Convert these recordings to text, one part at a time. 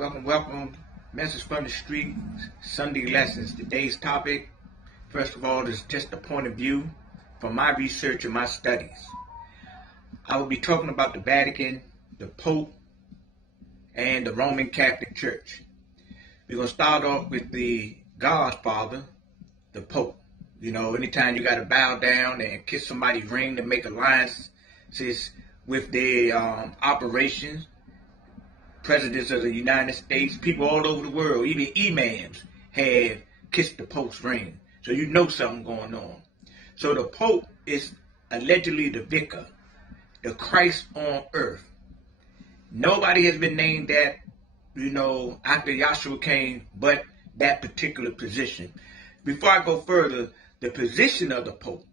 Welcome. Message from the Street, Sunday Lessons. Today's topic, first of all, is just a point of view from my research and my studies. I will be talking about the Vatican, the Pope, and the Roman Catholic Church. We're going to start off with the Godfather, the Pope. You know, anytime you got to bow down and kiss somebody's ring to make alliances with their operations, presidents of the United States, people all over the world, even imams have kissed the Pope's ring. So you know something going on. So the Pope is allegedly the vicar, the Christ on earth. Nobody has been named that, after Yahshua came, but that particular position. Before I go further, the position of the Pope,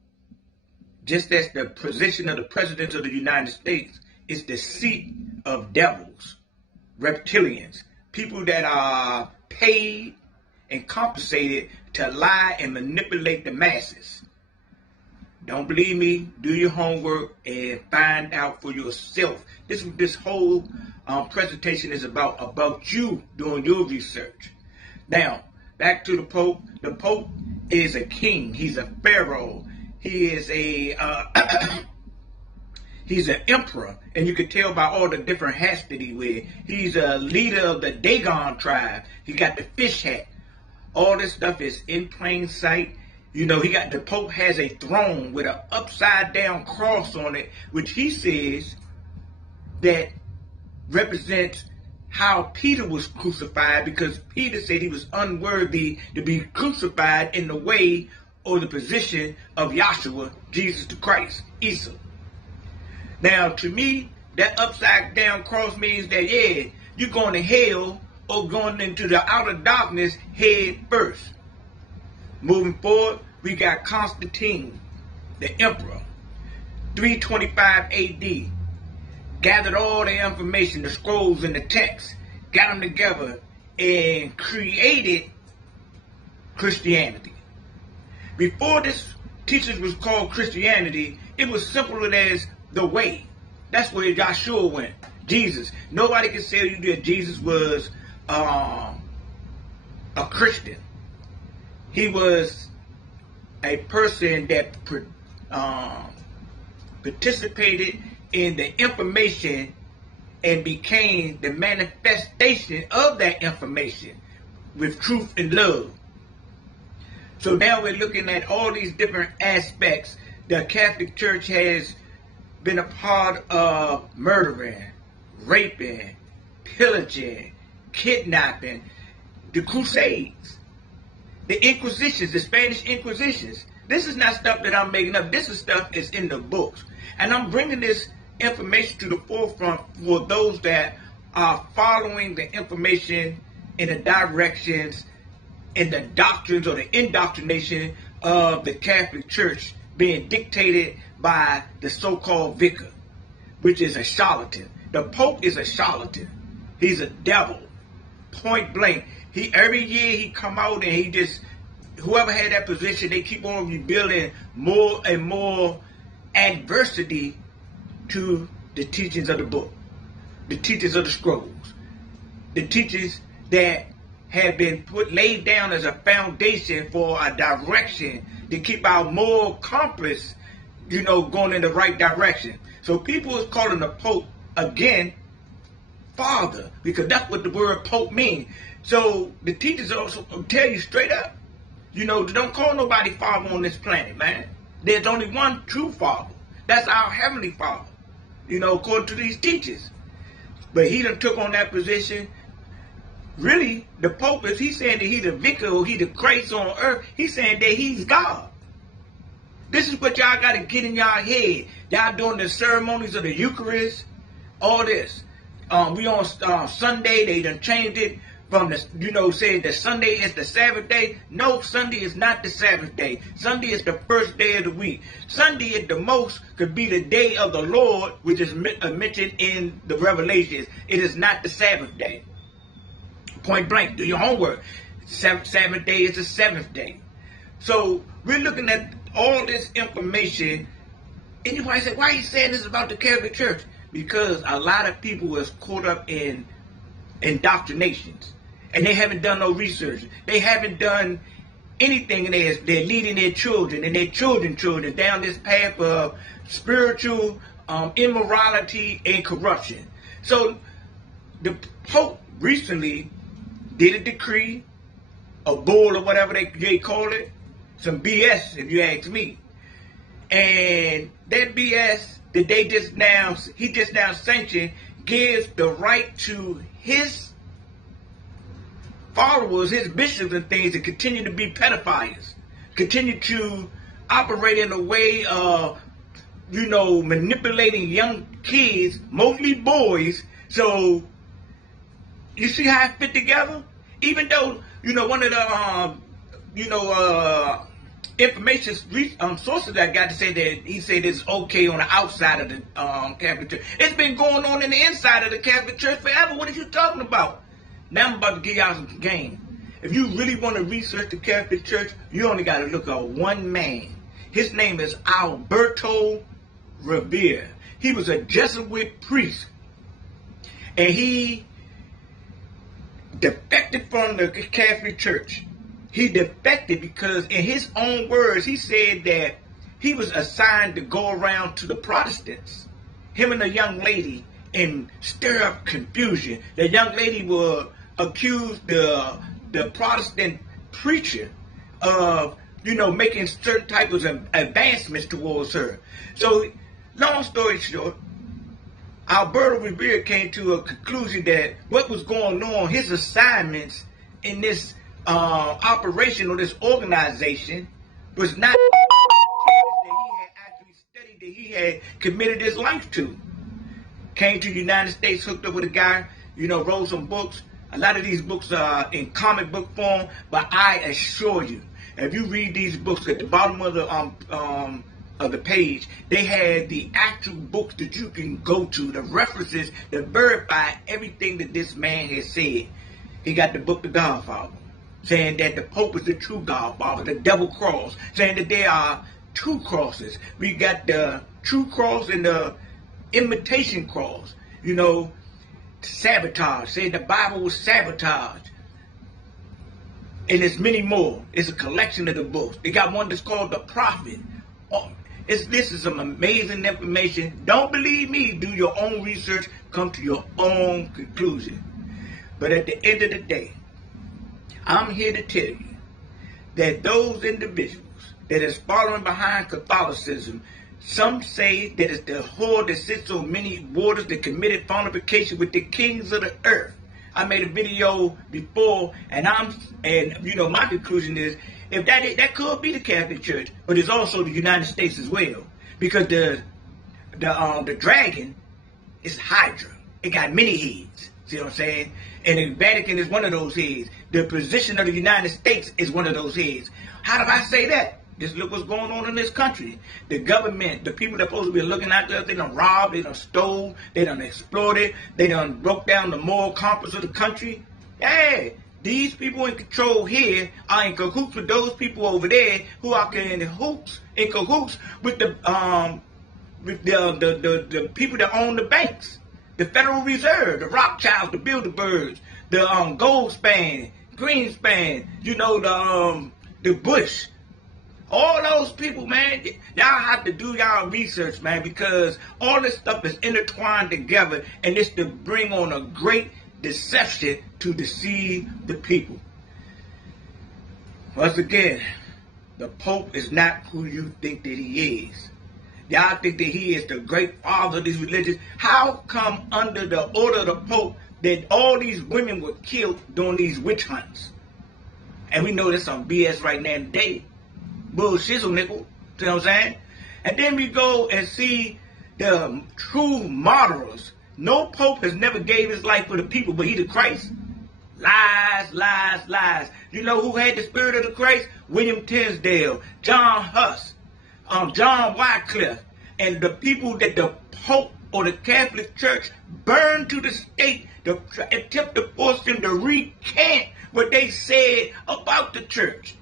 just as the position of the President of the United States, is the seat of devils, reptilians, people that are paid and compensated to lie and manipulate the masses. Don't believe me? Do your homework and find out for yourself. This whole presentation is about you doing your research. Now, back to the Pope. The Pope is a king. He's a pharaoh. He is he's an emperor, and you can tell by all the different hats that he wears. He's a leader of the Dagon tribe. He got the fish hat. All this stuff is in plain sight. The Pope has a throne with an upside down cross on it, which he says that represents how Peter was crucified, because Peter said he was unworthy to be crucified in the way or the position of Yahshua, Jesus the Christ, Isa. Now, to me, that upside down cross means that, you're going to hell or going into the outer darkness head first. Moving forward, we got Constantine, the emperor, 325 AD. Gathered all the information, the scrolls and the texts, got them together and created Christianity. Before this teaching was called Christianity, it was simple as the way. That's where Yahshua went. Jesus. Nobody can tell you that Jesus was a Christian. He was a person that participated in the information and became the manifestation of that information with truth and love. So now we're looking at all these different aspects. The Catholic Church has been a part of murdering, raping, pillaging, kidnapping, the Crusades, the Inquisitions, the Spanish Inquisitions. This is not stuff that I'm making up. This is stuff that's in the books. And I'm bringing this information to the forefront for those that are following the information in the directions and the doctrines or the indoctrination of the Catholic Church being dictated by the so-called vicar, which is a charlatan. The Pope is a charlatan. He's a devil, point blank. Every year he come out and he just, whoever had that position, they keep on rebuilding more and more adversity to the teachings of the book, the teachings of the scrolls, the teachings that have been laid down as a foundation for a direction to keep our moral compass, going in the right direction. So people is calling the Pope, again, Father, because that's what the word Pope means. So the teachers also tell you straight up, don't call nobody Father on this planet, man. There's only one true Father. That's our Heavenly Father, according to these teachers. But he done took on that position. Really, the Pope, is he saying that he's the vicar or he's the Christ on earth? He's saying that he's God. This is what y'all got to get in y'all head. Y'all doing the ceremonies of the Eucharist, all this. We on Sunday, they done changed it from saying that Sunday is the Sabbath day. No, Sunday is not the Sabbath day. Sunday is the first day of the week. Sunday at the most could be the day of the Lord, which is mentioned in the Revelations. It is not the Sabbath day. Point blank, do your homework. Sabbath day is the seventh day. So we're looking at all this information. Anybody say, why are you saying this about the Catholic Church? Because a lot of people was caught up in indoctrinations. And they haven't done no research. They haven't done anything, and they're leading their children and their children down this path of spiritual immorality and corruption. So the Pope recently did a decree, a bull or whatever they call it, some BS if you ask me. And that BS that he just now sanctioned gives the right to his followers, his bishops and things, to continue to be pedophiles, continue to operate in a way of, manipulating young kids, mostly boys. So you see how it fit together? Even though, one of the, information sources I got to say that he said it's okay on the outside of the Catholic Church. It's been going on in the inside of the Catholic Church forever. What are you talking about? Now I'm about to give y'all some game. If you really want to research the Catholic Church, you only got to look at one man. His name is Alberto Rivera. He was a Jesuit priest. And he defected from the Catholic Church. He defected because, in his own words, he said that he was assigned to go around to the Protestants, him and a young lady, and stir up confusion. The young lady would accuse the Protestant preacher of, making certain types of advancements towards her. So, long story short, Alberto Rivera came to a conclusion that what was going on, his assignments in this operation or this organization was not that he had actually studied, that he had committed his life to. Came to the United States, hooked up with a guy, wrote some books. A lot of these books are in comic book form, but I assure you, if you read these books at the bottom of the page, they have the actual books that you can go to, the references that verify everything that this man has said. He got the book The Godfather, saying that the Pope is the true Godfather, the double cross, saying that there are two crosses. We got the true cross and the imitation cross. Sabotage, saying the Bible was sabotaged. And there's many more. It's a collection of the books. They got one that's called The Prophet. This is some amazing information. Don't believe me. Do your own research. Come to your own conclusion. But at the end of the day, I'm here to tell you that those individuals that is following behind Catholicism, some say that it's the whore that sits on many waters that committed fornication with the kings of the earth. I made a video before, and my conclusion is, if that could be the Catholic Church, but it's also the United States as well, because the dragon is Hydra. It got many heads. See what I'm saying? And the Vatican is one of those heads. The position of the United States is one of those heads. How do I say that? Just look what's going on in this country. The government, the people that are supposed to be looking after us, they done robbed, they done stole, they done exploited, they done broke down the moral compass of the country. Hey, these people in control here are in cahoots with those people over there who are in cahoots with the people that own the banks, the Federal Reserve, the Rothschilds, the Bilderbergs, the Goldspan, Greenspan, the Bush. All those people, man, y'all have to do y'all research, man, because all this stuff is intertwined together, and it's to bring on a great deception to deceive the people. Once again, the Pope is not who you think that he is. Y'all think that he is the great father of these religions. How come under the order of the Pope that all these women were killed during these witch hunts? And we know there's some BS right now today. Bullshizzle, nickel. See what I'm saying? And then we go and see the true martyrs. No Pope has never gave his life for the people, but he the Christ. Lies, lies, lies. You know who had the spirit of the Christ? William Tinsdale, John Huss, John Wycliffe, and the people that the Pope or the Catholic Church burned to the stake to attempt to force them to recant what they said about the church,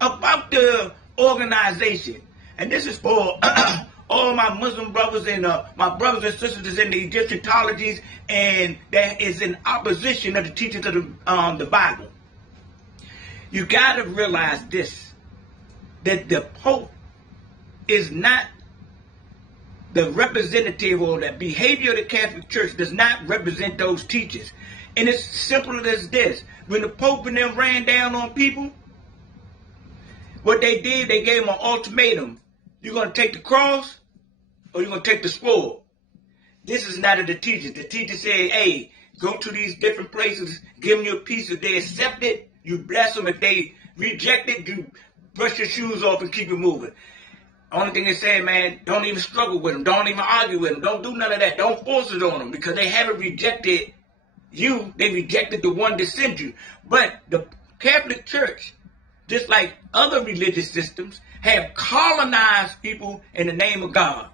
about the organization. And this is for all my Muslim brothers and my brothers and sisters is in the Egyptologies, and that is in opposition of the teachings of the Bible. You got to realize this, that the Pope is not the representative, or the behavior of the Catholic Church does not represent those teachers. And it's simple as this. When the Pope and them ran down on people, what they did, they gave them an ultimatum. You're going to take the cross or you're going to take the sword. This is not of the teachers. The teachers said, hey, go to these different places, give them your piece. If they accept it, you bless them. If they reject it, you brush your shoes off and keep it moving. Only thing they said, man, don't even struggle with them. Don't even argue with them. Don't do none of that. Don't force it on them, because they haven't rejected you. They rejected the one that sent you. But the Catholic Church, just like other religious systems, have colonized people in the name of God,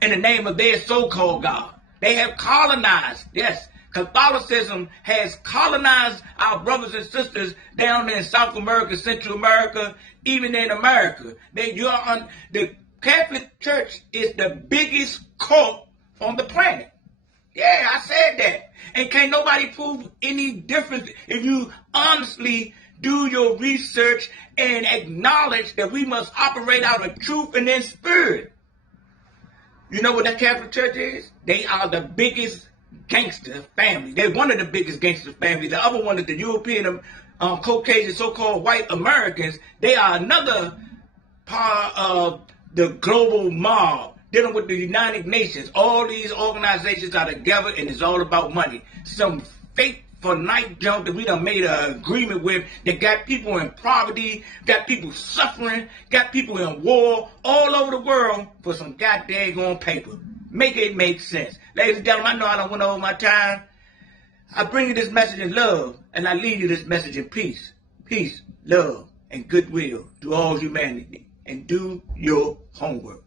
in the name of their so-called God. They have colonized, yes. Catholicism has colonized our brothers and sisters down there in South America, Central America, even in America. The Catholic Church is the biggest cult on the planet. Yeah, I said that. And can't nobody prove any difference if you honestly do your research and acknowledge that we must operate out of truth and in spirit. You know what the Catholic Church is? They are the biggest gangster family. They're one of the biggest gangster families. The other one is the European Caucasian so-called white Americans. They are another part of the global mob dealing with the United Nations. All these organizations are together, and it's all about money. Some fake for night junk that we done made an agreement with that got people in poverty, got people suffering, got people in war all over the world for some goddamn paper. Make it make sense. Ladies and gentlemen, I know I done went over my time. I bring you this message in love, and I leave you this message in peace. Peace, love, and goodwill to all humanity. And do your homework.